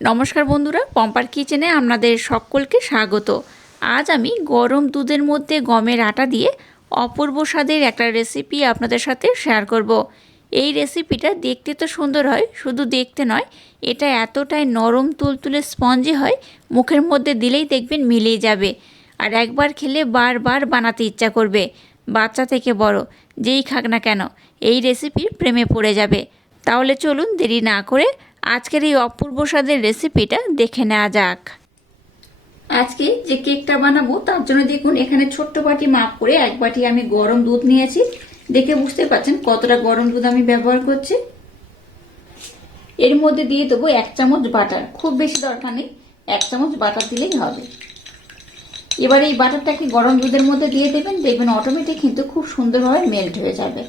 নমস্কার বন্ধুরা, পম্পার কিচেনে আপনাদের সকলকে স্বাগত। আজ আমি গরম দুধের মধ্যে গমের আটা দিয়ে অপূর্ব স্বাদের একটা রেসিপি আপনাদের সাথে শেয়ার করব। এই রেসিপিটা দেখতে তো সুন্দর হয়, শুধু দেখতে নয়, এটা এতটাই নরম তুলতুলে স্পঞ্জি হয়, মুখের মধ্যে দিলেই দেখবেন মিলিয়ে যাবে। আর একবার খেলে বারবার বানাতে ইচ্ছা করবে। বাচ্চা থেকে বড় যেই খাক না কেন এই রেসিপির প্রেমে পড়ে যাবে। তাহলে চলুন দেরি না করে আজকের এই অপূর্ব স্বাদের রেসিপিটা দেখে নেওয়া যাক। আজকে যে কেকটা বানাবো তার জন্য দেখুন এখানে ছোট্ট বাটি মাপ করে এক বাটি আমি গরম দুধ নিয়েছি। দেখে বুঝতে পারছেন কতটা গরম দুধ আমি ব্যবহার করছি। এর মধ্যে দিয়ে দেবো 1 চামচ বাটার, খুব বেশি দরকার নেই, 1 চামচ বাটার দিলেই হবে। এবার এই বাটারটাকে গরম দুধের মধ্যে দিয়ে দেবেন, দেখবেন অটোমেটিক কিন্তু খুব সুন্দরভাবে মেল্ট হয়ে যাবে।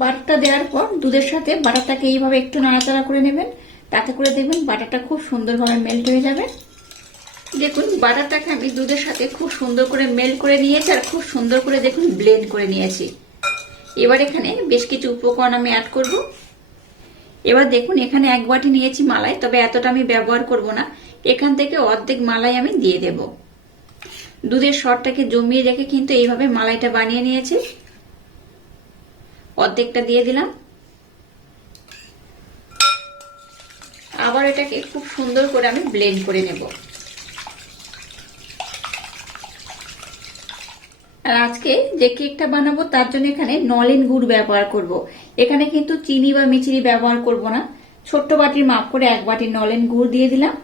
বাটারটা দেওয়ার পর দুধের সাথে বাটারটাকে এইভাবে একটু নাড়াচাড়া করে নেবেন, তাতে করে দেখবেন বাটারটা খুব সুন্দরভাবে মেল্ট হয়ে যাবে। দেখুন বাটারটাকে আমি দুধের সাথে খুব সুন্দর করে মেল্ট করে নিয়েছি আর খুব সুন্দর করে দেখুন ব্লেন্ড করে নিয়েছি। এবার এখানে বেশ কিছু উপকরণ আমি অ্যাড করব। এবার দেখুন এখানে 1 বাটি নিয়েছি মালাই, তবে এতটা আমি ব্যবহার করব না, এখান থেকে অর্ধেক মালাই আমি দিয়ে দেব। দুধের সরটাকে জমিয়ে রেখে কিন্তু এইভাবে মালাইটা বানিয়ে নিয়েছি। অর্ধেকটা দিয়ে দিলাম। আবার এটাকে খুব সুন্দর করে আমি ব্লেন্ড করে নেব। আর আজকে যে কেকটা বানাবো তার জন্য এখানে নলেন গুড় ব্যবহার করব। এখানে কিন্তু চিনি বা মিচিনি ব্যবহার করব না। ছোট্ট বাটির মাপ করে 1 বাটি নলেন গুড় দিয়ে দিলাম।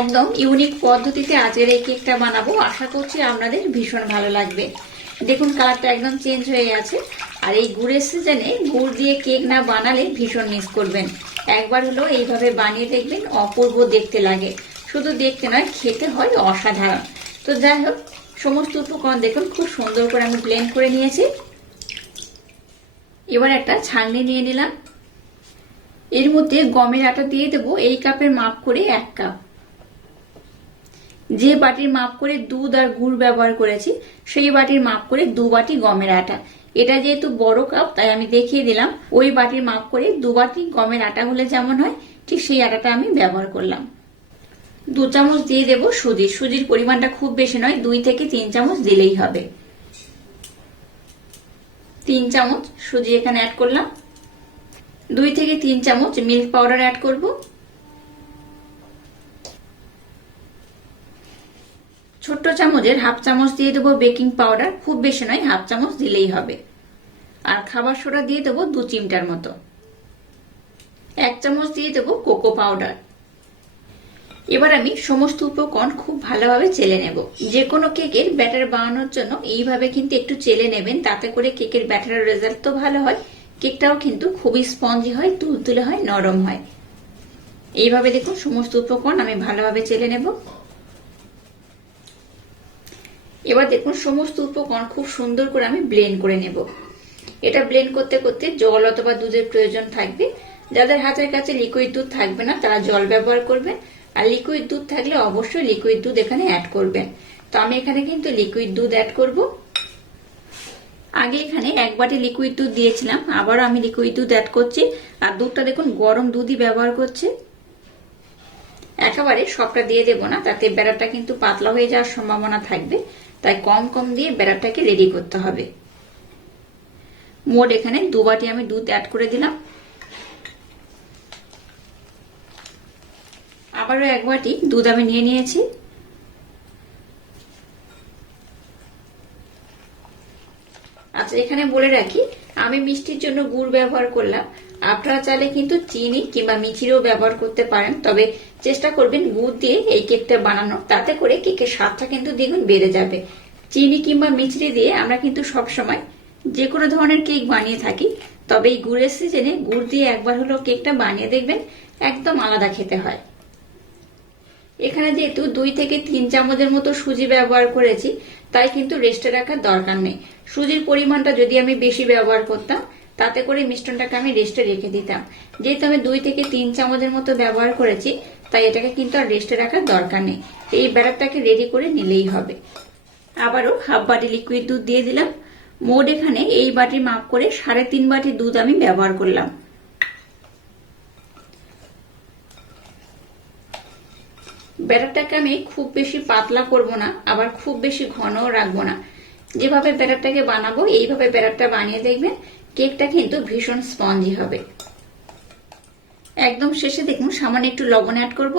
একদম ইউনিক পদ্ধতিতে আজকের এই কেকটা বানাবো, আশা করছি আপনাদের ভীষণ ভালো লাগবে। দেখুন কালারটা একদম চেঞ্জ হয়ে গেছে। আর এই গুড়ের সিজনে গুড় দিয়ে কেক না বানালে ভীষণ মিস করবেন। একবার হলো এইভাবে বানিয়ে দেখবেন, অপূর্ব দেখতে লাগে। শুধু দেখতে নয়, খেতে হয় অসাধারণ। তো যাই হোক, সমস্ত উপকরণ দেখুন খুব সুন্দর করে আমি ব্লেন্ড করে নিয়েছি। এবার একটা ছাঁকনি নিয়ে নিলাম। এর মধ্যে গমের আটা দিয়ে দেবো এই কাপের মাপ করে 1 কাপ। যে বাটির মাপ করে দুধ আর গুড় ব্যবহার করেছি সেই বাটির মাপ করে 2 বাটি গমের আটা। এটা যেহেতু বড় কাপ তাই আমি দেখিয়ে দিলাম, ওই বাটির মাপ করে 2 বাটি গমের আটা হলে যেমন হয় ঠিক সেই আটাটা আমি ব্যবহার করলাম। 2 চামচ দিয়ে দেবো সুজি। সুজির পরিমাণটা খুব বেশি নয়, 2 থেকে 3 চামচ দিলেই হবে। 3 চামচ সুজি এখানে অ্যাড করলাম। 2 থেকে 3 চামচ মিল্ক পাউডার অ্যাড করব। ছোট্ট চামচের হাফ চামচ দিয়ে দেবো বেকিং পাউডার, খুব বেশি নয়, হাফ চামচ দিলেই হবে। আর খাবার সোডা দিয়ে দেবো 2 চিমটার মতো। 1 চামচ দিয়ে দেবো কোকো পাউডার। এবার আমি সমস্ত উপকরণ খুব ভালোভাবে চেলে নেব। যে কোনো কেকের ব্যাটার বানানোর জন্য এইভাবে কিন্তু একটু চেলে নেবেন, তাতে করে কেকের ব্যাটারের রেজাল্ট তো ভালো হয়, কেকটাও কিন্তু খুবই স্পঞ্জি হয়, তুলতুলে হয়, নরম হয়। এইভাবে দেখুন সমস্ত উপকরণ আমি ভালোভাবে চেলে নেব। এবার দেখুন সমস্ত উপকরণ খুব সুন্দর করে আমি ব্লেন্ড করে নেব। এটা ব্লেন্ড করতে করতে জল অথবা দুধের প্রয়োজন থাকবে। যাদের হাতের কাছে লিকুইড দুধ থাকবে না তারা জল ব্যবহার করবেন, আর লিকুইড দুধ থাকলে অবশ্যই লিকুইড দুধ এখানে অ্যাড করবেন। তো আমি এখানে কিন্তু লিকুইড দুধ অ্যাড করব। আগে এখানে 1 বাটি লিকুইড দুধ দিয়েছিলাম, আবারও আমি লিকুইড দুধ অ্যাড করছি। আর দুধটা দেখুন গরম দুধই ব্যবহার করছি। একেবারে সবটা দিয়ে দেবো না, তাতে ব্যাটারটা কিন্তু পাতলা হয়ে যাওয়ার সম্ভাবনা থাকবে, তাই কম কম দিয়ে ব্যাটারটাকে রেডি করতে হবে। মোট এখানে 2 বাটি আমি দুধ অ্যাড করে দিলাম। আবারও 1 বাটি দুধ আমি নিয়ে নিয়েছি। আচ্ছা, এখানে বলে রাখি আমি মিষ্টির জন্য গুড় ব্যবহার করলাম, আপনারা চাইলে কিন্তু চিনি কিংবা মিচিরিও ব্যবহার করতে পারেন, তবে চেষ্টা করবেন গুড় দিয়ে এই কেকটা বানানো, তাতে করে কেকের স্বাদটা কিন্তু দ্বিগুণ বেড়ে যাবে। চিনি কিংবা মিচড়ি দিয়ে আমরা কিন্তু সবসময় যে কোনো ধরনের কেক বানিয়ে থাকি, তবে এই গুড়ের সিজনে গুড় দিয়ে একবার হলো কেকটা বানিয়ে দেখবেন, একদম আলাদা খেতে হয়। এখানে যেহেতু 2 থেকে 3 চামচের মতো সুজি ব্যবহার করেছি, তাই কিন্তু রেস্টে রাখার দরকার নেই। সুজির পরিমাণটা যদি আমি বেশি ব্যবহার করতাম তাতে করে মিশ্রণটাকে আমি রেস্টে রেখে দিতাম। যেহেতু আমি 2 থেকে 3 চামচের মতো ব্যবহার করেছি, তাই এটাকে কিন্তু আর রেস্টে রাখার দরকার নেই। এই ব্যাটারটাকে রেডি করে নিলেই হবে। আবারও হাফ বাটি লিকুইড দুধ দিয়ে দিলাম। মোট এখানে এই বাটির মাপ করে 3.5 বাটি দুধ আমি ব্যবহার করলাম। ব্যাটারটাকে আমি খুব বেশি পাতলা করব না, আবার খুব বেশি ঘনও রাখবো না। যেভাবে ব্যাটারটাকে বানাবো এইভাবে ব্যাটারটা বানিয়ে দেখবেন, কেকটা কিন্তু ভীষণ স্পঞ্জি হবে। একদম শেষে দেখুন সামান্য একটু লবণ অ্যাড করব।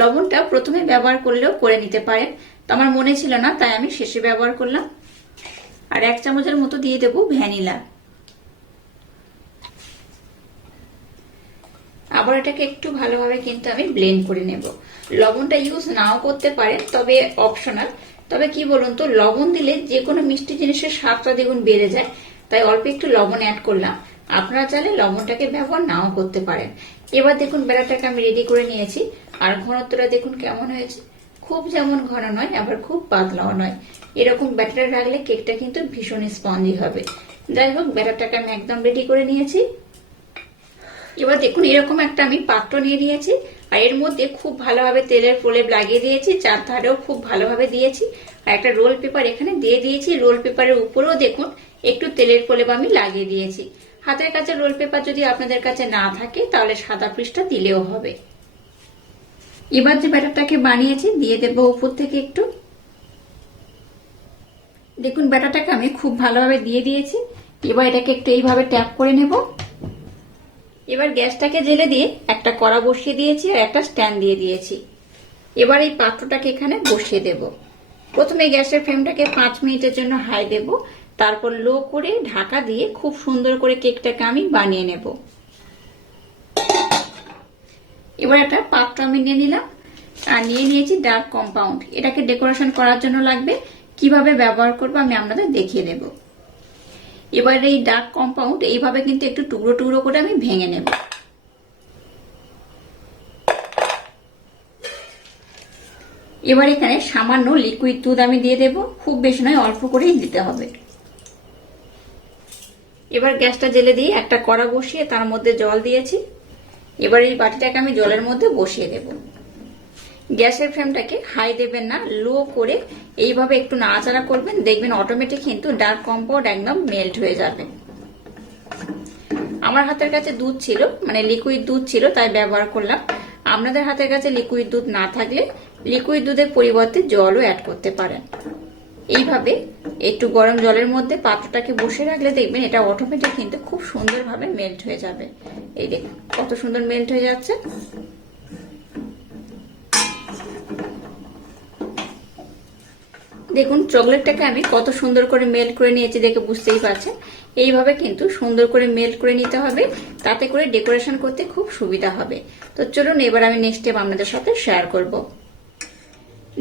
লবণটা প্রথমে ব্যবহার করলেও করে নিতে পারেন, তো আমার মনে ছিল না তাই আমি শেষে ব্যবহার করলাম। আর 1 চামচের মতো দিয়ে দেব ভ্যানিলা। আবার এটাকে একটু ভালোভাবে কিন্তু আমি ব্লেন্ড করে নেব। লবণটা ইউজ নাও করতে পারেন, তবে অপশনাল। তবে কি বলুন তো, লবণ দিলে যে কোনো মিষ্টি জিনিসের স্বাদটা দ্বিগুণ বেড়ে যায়, তাই অল্প একটু লবণ অ্যাড করলাম। আপনারা চাইলে লবণটাকে ব্যবহার নাও করতে পারেন। এবার দেখুন ব্যাটারটাকে আমি রেডি করে নিয়েছি। আর ঘনত্বটা দেখুন কেমন হয়েছে, খুব যেমন ঘন নয় আবার খুব পাতলাও নয়। এরকম ব্যাটারে রাখলে কেকটা কিন্তু ভীষণ স্পঞ্জি হবে। যাই হোক, ব্যাটারটাকে আমি একদম রেডি করে নিয়েছি। এবার দেখুন এরকম একটা আমি পাত্র নিয়ে নিয়েছি, আর এর মধ্যে খুব ভালোভাবে তেলের প্রলেপ লাগিয়ে দিয়েছি, চারধারেও খুব ভালোভাবে দিয়েছি। আর একটা রোল পেপার এখানে দিয়ে দিয়েছি, রোল পেপারের উপরেও দেখুন একটু তেলের প্রলেপ আমি লাগিয়ে দিয়েছি। হাতের কাছে রোল পেপার যদি আপনাদের কাছে না থাকে তাহলে সাদা পৃষ্ঠা দিলেও হবে। এবার যে ব্যাটারটাকে বানিয়েছি দিয়ে দেবো উপর থেকে একটু। দেখুন ব্যাটারটাকে আমি খুব ভালোভাবে দিয়ে দিয়েছি। এবার এটাকে একটু এইভাবে ট্যাপ করে নেব। এবার গ্যাসটাকে জেলে দিয়ে একটা কড়া বসিয়ে দিয়েছি আর একটা স্ট্যান্ড দিয়ে দিয়েছি। এবার এই পাত্রটাকে এখানে বসিয়ে দেব। প্রথমে গ্যাসের ফ্লেমটাকে 5 মিনিটের জন্য হাই দেব, তারপর লো করে ঢাকা দিয়ে খুব সুন্দর করে কেকটাকে আমি বানিয়ে নেব। এবার একটা পাত্র আমি নিয়ে নিলাম আর নিয়ে নিয়েছি ডার্ক কম্পাউন্ড। এটাকে ডেকোরেশন করার জন্য লাগবে, কিভাবে ব্যবহার করবো আমি আপনাদের দেখিয়ে দেব। এবার এই ডার্ক কম্পাউন্ড এইভাবে কিন্তু একটু টুকরো টুকরো করে আমি ভেঙে নেব। এবার এখানে সামান্য লিকুইড দুধ আমি দিয়ে দেব, খুব বেশি নয় অল্প করেই দিতে হবে। এবার গ্যাসটা জেলে দিয়ে একটা কড়া বসিয়ে তার মধ্যে জল দিয়েছি। এবার এই বাটিটাকে আমি জলের মধ্যে বসিয়ে দেব। গ্যাসের ফ্লেমটাকে হাই দেবেন না, লো করে এইভাবে একটু নাড়াচাড়া করবেন, দেখবেন অটোমেটিক কিন্তু ডার্ক কম্পাউন্ড একদম মেল্ট হয়ে যাবে। আমার হাতের কাছে দুধ ছিল, মানে লিকুইড দুধ ছিল, তাই ব্যবহার করলাম। আপনাদের হাতের কাছে লিকুইড দুধ না থাকলে লিকুইড দুধের পরিবর্তে জলও অ্যাড করতে পারেন। এইভাবে একটু গরম জলের মধ্যে পাত্রটাকে বসে রাখলে দেখবেন এটা অটোমেটিক কিন্তু খুব সুন্দরভাবে মেল্ট হয়ে যাবে। এই দেখুন কত সুন্দর মেল্ট হয়ে যাচ্ছে। দেখুন চকলেটটাকে আমি কত সুন্দর করে মেল্ট করে নিয়েছি, দেখে বুঝতেই পারছেন। এইভাবে কিন্তু সুন্দর করে মেল্ট করে নিতে হবে, তাতে করে ডেকোরেশন করতে খুব সুবিধা হবে। তো চলুন এবার আমি নেক্সট স্টেপ আপনাদের সাথে শেয়ার করব।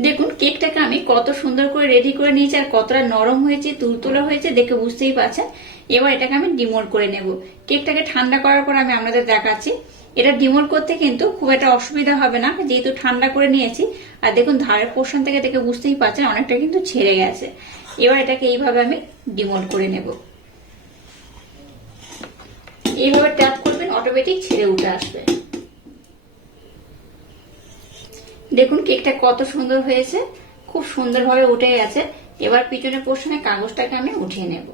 দেখুন কেকটাকে আমি কত সুন্দর করে রেডি করে নিয়েছি, আর কতটা নরম হয়েছে, তুলতুলা হয়েছে, দেখে বুঝতেই পারছেন। এবার এটাকে আমি ডিমোল্ড করে নেব। কেকটাকে ঠান্ডা করার পর আমি আপনাদের দেখাচ্ছি। এটা ডিমোল্ড করতে কিন্তু খুব একটা অসুবিধা হবে না, যেহেতু ঠান্ডা করে নিয়েছি। আর দেখুন ধারের পোর্শন থেকে দেখে বুঝতেই পারছেন অনেকটা কিন্তু ছেড়ে গেছে। এবার এটাকে এইভাবে আমি ডিমোল্ড করে নেব। এইভাবে ট্যাপ করবেন, অটোমেটিক ছেড়ে উঠে আসবে। দেখুন কেকটা কত সুন্দর হয়েছে, খুব সুন্দরভাবে উঠে গেছে। এবার পিছনের পোর্শনে কাগজটাকে আমি উঠিয়ে নেব।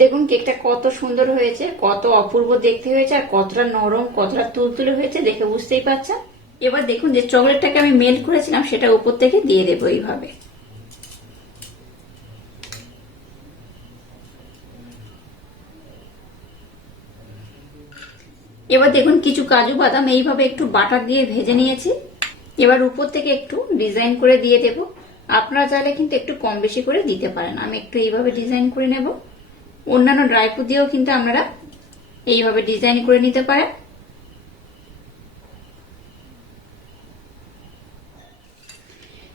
দেখুন কেকটা কত সুন্দর হয়েছে, কত অপূর্ব দেখতে হয়েছে, আর কতটা নরম, কতটা তুলতুলে হয়েছে, দেখে বুঝতেই পারছেন। এবার দেখুন যে চকলেটটাকে আমি মেল্ট করেছিলাম সেটা উপর থেকে দিয়ে দেবো এইভাবে। এবার দেখুন কিছু কাজু বাদাম এইভাবে একটু বাটার দিয়ে ভেজে নিয়েছি। এবার উপর থেকে একটু ডিজাইন করে দিয়ে দেব। আপনারা চাইলে কিন্তু একটু কম বেশি করে দিতে পারেন। আমি একটু এইভাবে ডিজাইন করে নেব। অন্যান্য ড্রাই ফ্রুট দিয়েও কিন্তু আপনারা এইভাবে ডিজাইন করে নিতে পারেন।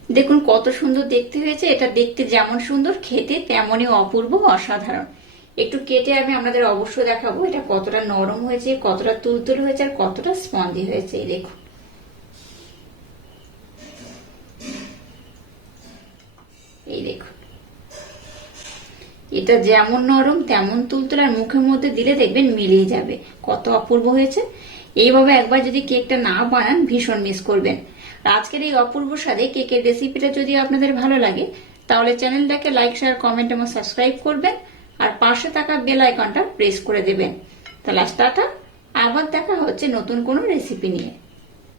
দেখুন কত সুন্দর দেখতে হয়েছে। এটা দেখতে যেমন সুন্দর, খেতে তেমনই অপূর্ব, অসাধারণ। একটু কেটে আমি আপনাদের অবশ্যই দেখাবো এটা কতটা নরম হয়েছে, কতটা তুলতুল হয়েছে, আর কতটা স্পঞ্জি হয়েছে। এই দেখুন, এই দেখুন এটা যেমন নরম তেমন তুলতুল, আর মুখের মধ্যে দিলে দেখবেন মিলিয়ে যাবে, কত অপূর্ব হয়েছে। এইভাবে একবার যদি কেকটা না বানান ভীষণ মিস করবেন। আজকের এই অপূর্ব স্বাদে কেকের রেসিপিটা যদি আপনাদের ভালো লাগে তাহলে চ্যানেলটাকে লাইক, শেয়ার, কমেন্ট এবং সাবস্ক্রাইব করবেন আর পাশে থাকা বেল আইকনটা প্রেস করে দেবেন। তাহলে টাটা, আবার দেখা হচ্ছে নতুন কোনো রেসিপি নিয়ে।